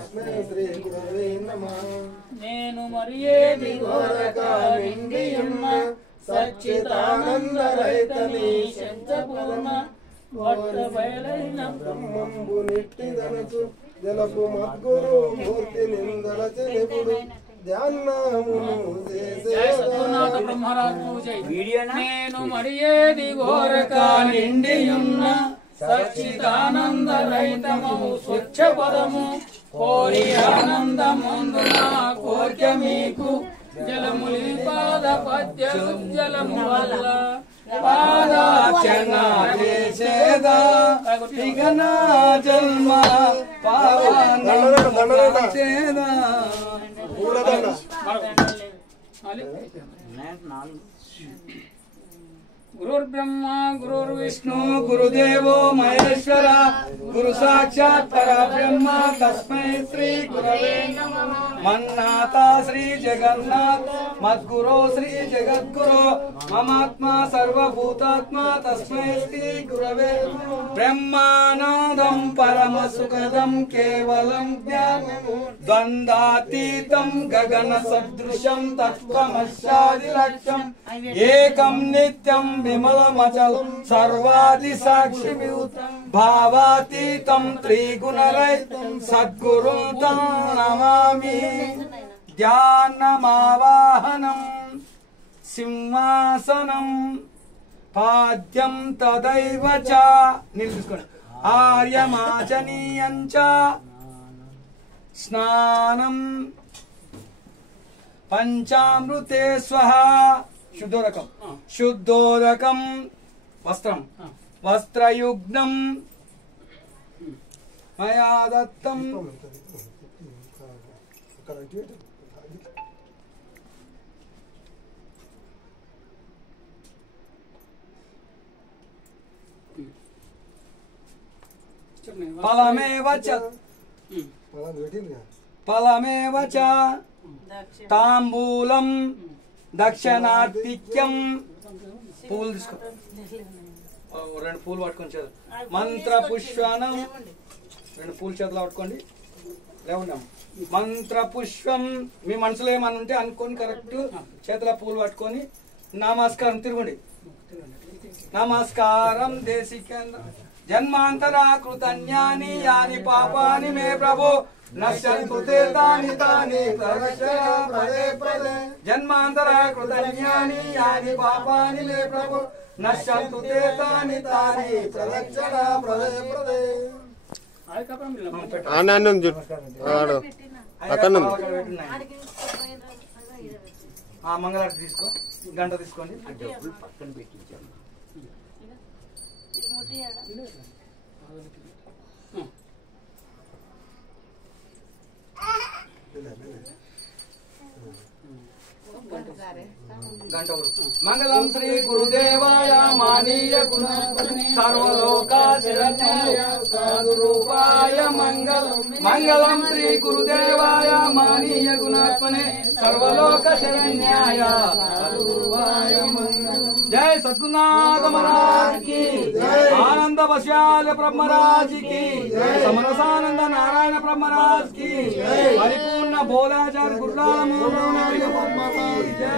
తస్మై శ్రీ గురవే నమః. నేను మరియేది ఘోరగా నిండియున్న సచ్చిదానంద రహితని శబ్దపూర్ణ ఘోర బయలైన బ్రహ్మంబు నిట్టిదనచు జలపు మద్గురు మూర్తి నిందల చెలుపుడు ధ్యానమును సద్గురునాథ బ్రహ్మరాజు జై. నేను మరియేది ఘోరగా నిండియున్న సచ్చిదానంద రహితము స్వచ్ఛ పదము కోరి ఆనందముందున కోర్క మీకు జలములి పాద పద్య సుజలము వల్ల పాదార్చన చేసేదా ఇగన జన్మ పావన చేదా పూలదండ గురుర్బ్రహ్మ గురుర్విష్ణు గురుదేవో మహేశ్వర గురు సాక్షాత్ పరబ్రహ్మ తస్మై శ్రీ గురవే నమః. మన్నాత శ్రీ జగన్నాథ్ మద్గురో శ్రీ జగద్గురో మమాత్మా సర్వభూతాత్మా తస్మై శ్రీ గురవే బ్రహ్మానందం పరమ సుఖదం కేవలం జ్ఞానం ద్వంద్వాతీతం గగన సదృశం తత్వమస్యాది లక్ష్యం ఏకం నిత్యం విమలమచలం సర్వాది సాక్షి భావాతీతం త్రిగుణరహితం సద్గురుం తం నమామి. ధ్యానమావాహనం సింహాసనం పాద్యం తదైవ చ నిలుచుకోండి. ఆర్యమాచనీయం చ స్నానం పంచామృతే స్వః శుద్ధోదకం శుద్ధోదకం వస్త్రం వస్త్రయుగ్నం మయా దత్తం ఫలమేవ చ ఫలమేవ చ తాంబూలం దక్షిణాతిథ్యం పూలు తీసుకో రెండు పూలు పట్టుకొని చేద్దాం మంత్ర పుష్పనం రెండు పూలు చేతులు పట్టుకోండి లేవున్నాం మంత్ర పుష్పం మీ మనసులో ఏమని ఉంటే అనుకోని కరెక్ట్ చేతుల పూలు పట్టుకొని నమస్కారం తిరగండి నమస్కారం దేశికేంద్ర జన్మాంతరా కృతన్యాని యాని పాపాని మే ప్రభు నశ్యంతు తీర్థాని తాని ప్రదక్షిణ పదే పదే జన్మాంతరా కృతన్యాని యాని పాపాని మే ప్రభు నశ్యంతు తీర్థాని తాని ప్రదక్షిణ పదే పదే ఆనందం అక్కడ మంగళారతి తీసుకో గంట తీసుకోండి పక్కన పెట్టించాను మంగళం శ్రీ గురుదేవాయ మానీయ గుణ సర్వలోకా శరణ్యాయ సాధురూపాయ మంగళం మంగళం శ్రీ గురుదేవాయ మానీయ గుణాత్మనే సర్వలోక శరణ్యాయ సాధురూపాయ మంగళం. జై సద్గురునాథ మహారాజ్ కి ఆనంద బస్యాల బ్రహ్మరాజ్ కి సమరసానంద నారాయణ బ్రహ్మరాజ్ కి పరిపూర్ణ బోధాచార్య గురునాథ జై.